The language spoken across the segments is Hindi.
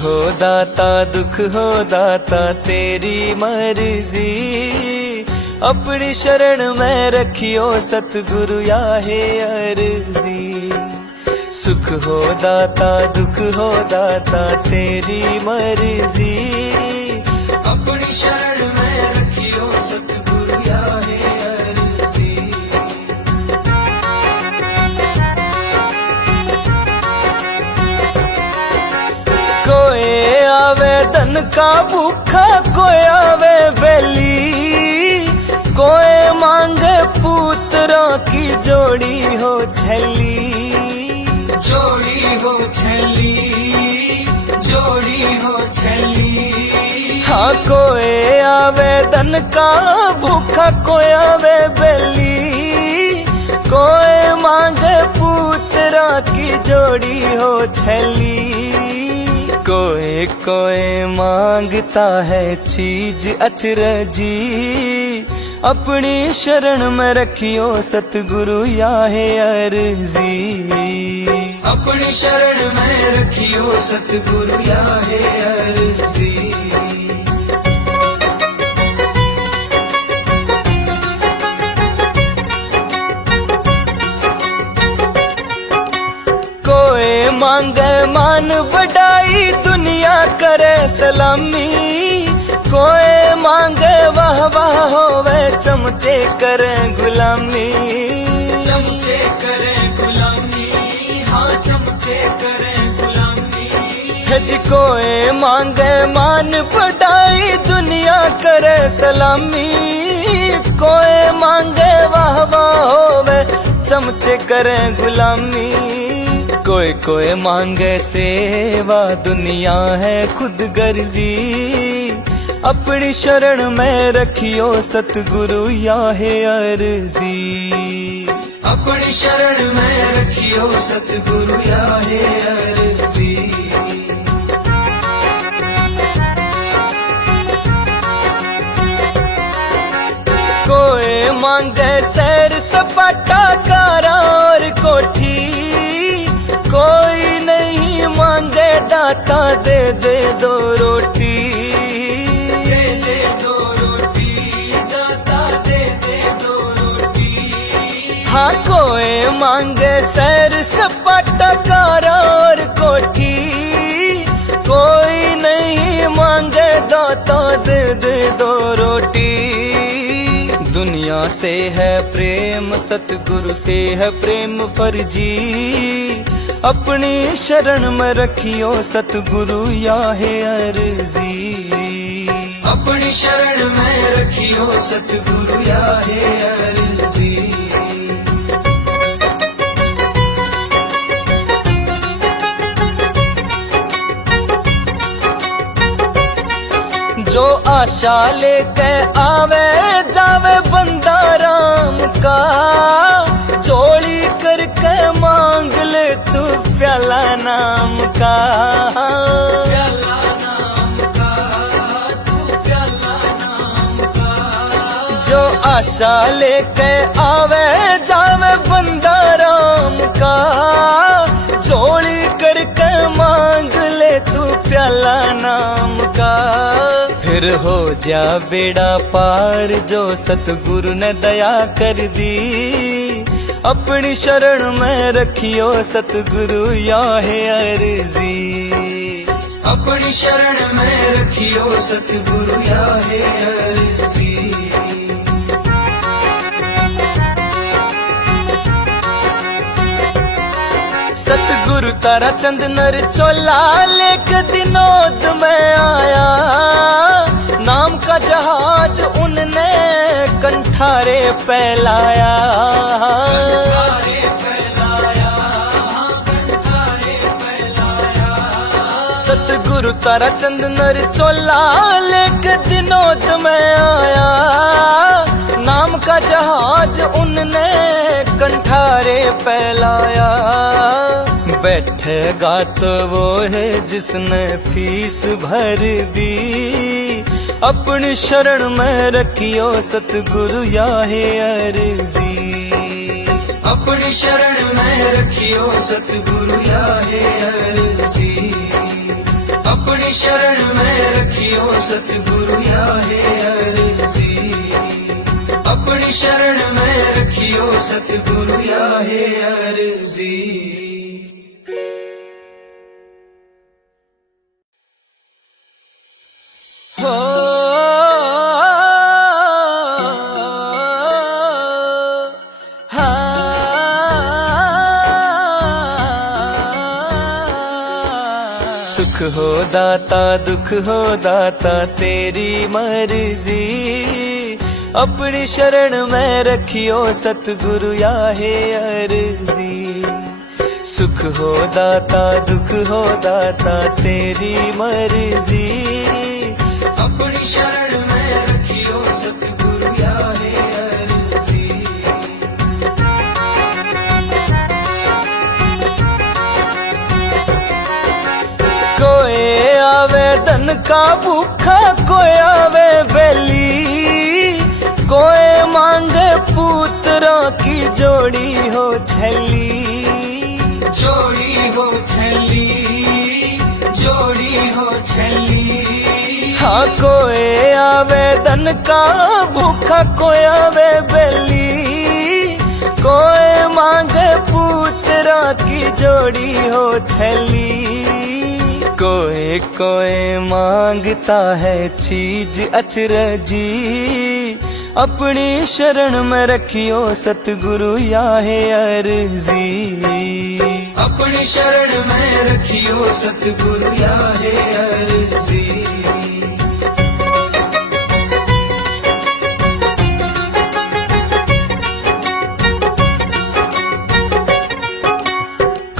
हो दाता दुख हो दाता तेरी मर्जी, अपनी शरण में रखियो सतगुरु याहे अर्जी। सुख हो दाता दुख हो दाता तेरी मर्जी, अपनी शरण में रखियो सतगुरु याहे अर्जी। कोई आवे धन का भूखा कोई आवे बेली, कोई मांगे पुत्रों की जोड़ी हो छली, जोड़ी हो छली, जोड़ी हो छली। हाँ कोई आवे धन का भूखा कोई आवे बेली, कोई मांगे पुत्रों की जोड़ी हो छली। कोई कोई मांगता है चीज अचरजी, अपनी शरण में रखियो सतगुरु याहे अर्जी। अपनी शरण में रखियो सतगुरु याहे अर्जी। कोई मांगे मान बढ़ाई दुनिया करे सलामी, कोई मांगे वाह वाह होवे चमचे करे गुलामी, चमचे करे गुलामी, हाँ चमचे करे गुलामी। है जी कोई मांगे मान बढ़ाई दुनिया करे सलामी, कोई मांगे वाह वाह होवे चमचे करे गुलामी। कोई कोई मांगे सेवा दुनिया है खुद गर्जी, अपनी शरण में रखियो सतगुरु याहे अर्जी। अपनी शरण में रखियो सतगुरु याहे अर्जी। कोई मांगे सैर सपाटा कारा और कोठी, कोई नहीं मांगे दाता दे दे दो रोटी, दे दे दो रोटी, दाता दे दे दो रोटी। हाँ कोई मांगे सैर सपाटा कारा और कोठी, कोई नहीं मांगे दाता दे दे दो रोटी। दुनिया से है प्रेम सतगुरु से है प्रेम फर्जी, अपनी शरण में रखियो सतगुरु याहे अर्जी। अपनी शरण में रखियो सतगुरु याहे अर्जी। जो आशा लेके आवे जावे बंदा राम का, जोड़ी करके मांग ले तू प्याला नाम का, प्याला नाम का, तू प्याला नाम का। जो आशा लेके आवे जावे बंदा राम का, जोड़ी करके मांग ले तू प्याला नाम का। फिर हो जा बेड़ा पार जो सतगुरु ने दया कर दी, अपनी शरण में रखियो सतगुरु याहे अर्जी। अपनी शरण में रखियो सतगुरु याहे अर्जी। सतगुरु तारा चंद नर चोला लेक दिनोद में आया, नाम का जहाज उनने कंठारे फैलाया। सतगुरु तारा चंद नर चोला लेक दिनोद में आया, नाम का जहाज उनने कंठारे फैलाया। बैठेगा तो वो है जिसने फीस भर दी, अपनी शरण में रखियो सतगुरु याहे अर्जी। अपनी शरण में रखियो सतगुरु याहे अर्जी। अपनी शरण में रखियो सतगुरु या है अर्जी, अपनी शरण में रखियो सतगुरु या है अर्जी। हो सुख हो दाता दुख हो दाता तेरी मर्जी, अपनी शरण में रखियो सतगुरु या है अर्जी। सुख हो दाता दुख हो दाता तेरी मर्जी, अपनी शरण में रखियो सतगुरु या है अर्जी। कोई आवे धन का भूखा कोई आवे बेली, कोई मांगे पुत्रों की जोड़ी हो छली, जोड़ी हो छली, जोड़ी हो छली। हाँ कोई आवे धन का भूखा कोई आवे बेली, कोई मांगे पुत्रों की जोड़ी हो छली। कोई कोई मांगता है चीज अचरजी, अपनी शरण में रखियो सतगुरु या है अर्जी। अपनी शरण में रखियो सतगुरु या है अर्जी।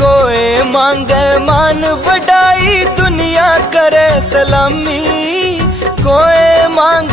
कोई मांगे मान बढ़ाई दुनिया करे सलामी, कोई मांग